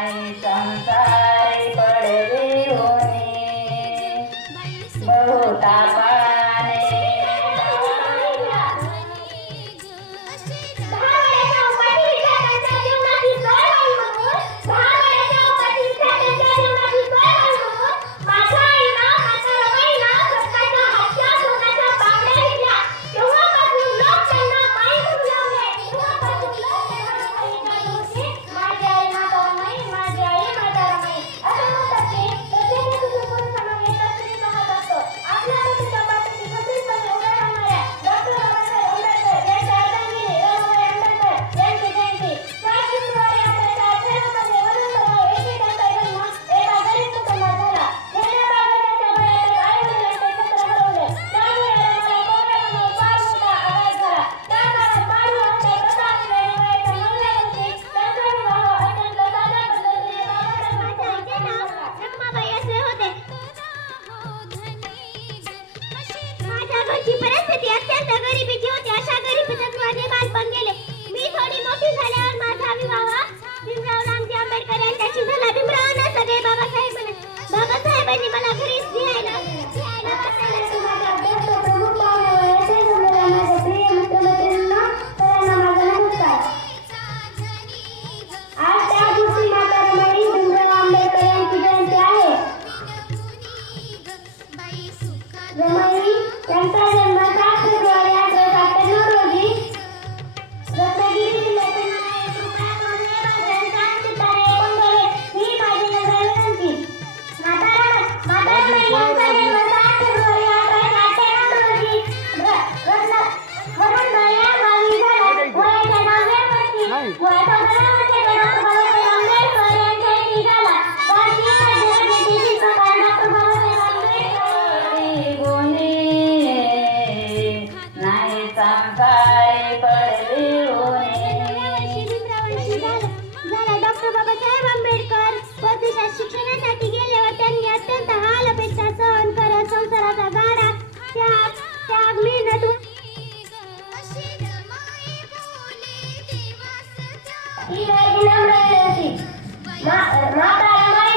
नाही संसारी पडली होणे बहुतापाने माझी परिस्थिती अत्यंत गरिबीची होती. अशा गरिबीतच माझे बालपण गेले. मी थोडी मोठी झाल्यावर माझा विवाह भीमराव रामजी आंबेडकर यांच्याशी झाला. भीमरावांना सगळे बाबासाहेबांनी मला घरी घ्यायला त्यांचा जन्म 7 फेब्रुवारी 1897 रोजी रत्नागिरी जिल्ह्यातील ही माझी नजर विनंती. माता रमाईंचा जन्म 7 फेब्रुवारी 1898 रोजी वरुंधरा या गावी झाला. वयाच्या 9व्या वर्षी वयाच्या 12 वर्षाच्या डॉक्टर बाबासाहेब आंबेडकर यांच्या इथे झाला. भारतीय राज्यघटनेचे शिल्पकार डॉक्टर बाबासाहेब आंबेडकर नाही संसारी पडली होणे झाला. डॉक्टर बाबासाहेब आंबेडकर परदेशात शिक्षणासाठी गेल्यावर त्यांनी अत्यंत हाल अपेक्षा सहन करत संसाराचा गाडा त्याग मेहनत ही माझी नम्र विनंती. माता रमाई